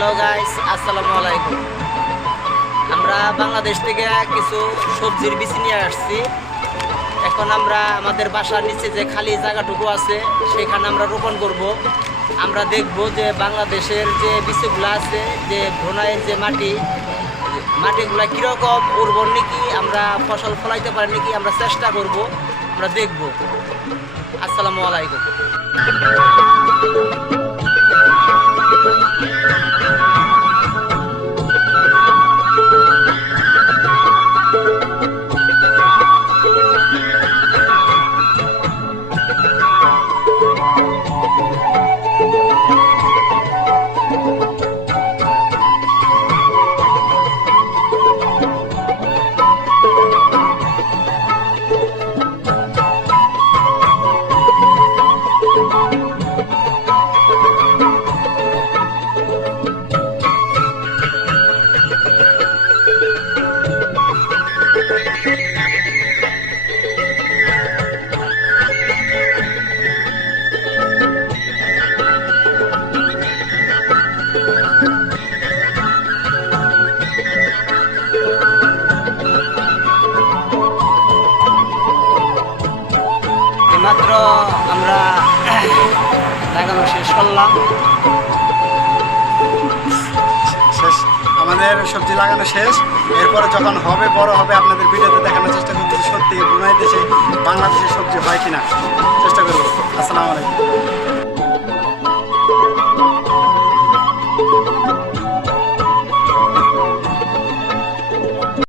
Hello guys, আসসালামু আলাইকুম। আমরা বাংলাদেশ থেকে কিছু সবজির বীজ নিয়ে আসছি। এখন আমরা আমাদের বাসার নিচে যে খালি জায়গাটুকু আছে সেখানে আমরা রোপণ করব। আমরা দেখব যে বাংলাদেশের যে বীজগুলো আছে, যে ভ্রুণায়ের যে মাটিগুলো কীরকম উর্বর নাকি, আমরা ফসল ফলাইতে পারি নাকি, আমরা চেষ্টা করব, আমরা দেখব। আসসালামু আলাইকুম। মাত্র আমরা লাগানো শেষ করলাম। আমাদের সবজি লাগানো শেষ। এরপরে যখন হবে, বড় হবে, আপনাদের ভিডিওতে দেখানোর চেষ্টা করবো সত্যি ব্রুনাই দেশে বাংলাদেশের সবজি হয় কিনা চেষ্টা করবো। আসসালামু আলাইকুম।